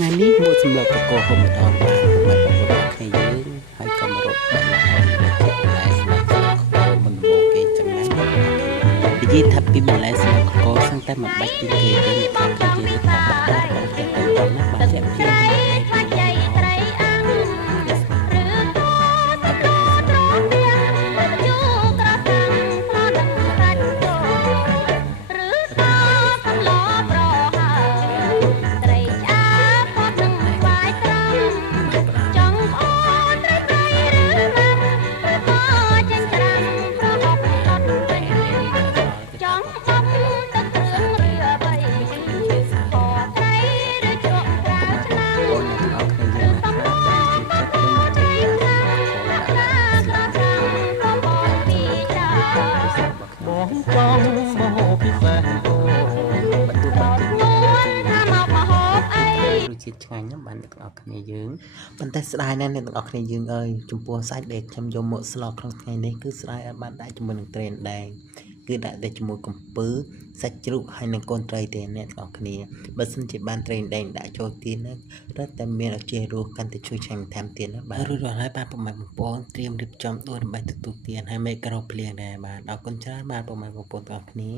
ថ្ងៃនេះមកសម្លកកហូបម្ដងបានមិនប្រពន្ធគ្នាយើងហើយក៏មករត់បាត់ល្អជាបន្លែស្លឹកកកមិនមកគេចឹងណានិយាយថាពីបន្លែស្លឹកកកសឹងតែមិនបាច់ពីគេទេអ្នកខ្លះគេនិយាយថាបាត់របស់គេទៅដល់ណាបាត់ជាជាបងចង់មកពិសេសអូបន្ទូបានរសជាតិឆ្ងាញ់ណាស់បានអ្នកទាំងអស់គ្នាយើងប៉ុន្តែស្ដាយណាស់អ្នកទាំងអស់គ្នាយើងអើយចំពោះសាច់ដែលខ្ញុំយកមកស្លក្នុងថ្ងៃនេះគឺស្ដាយឲ្យបានដាក់ជាមួយនឹងត្រេនដែងគឺដាក់តែជាមួយកំពឹសសាច់ជ្រូកហើយនិងកូនត្រីទេអ្នកទាំងអស់គ្នាបើសិនជាបានត្រេនដែងដាក់ចូលទៀតណារឹតតែមានឱជារសកាន់តែជួយឆ្ងាញ់ថែមទៀតណាបាទរួចរាល់ហើយបាទពុកម៉ែបងប្អូនត្រៀមរៀបចំដួសដើម្បីទទួលទានហើយមេក្រូភ្លៀងដែរបាទអរគុណច្រើនបាទពុកម៉ែបងប្អូនទាំងអស់គ្នា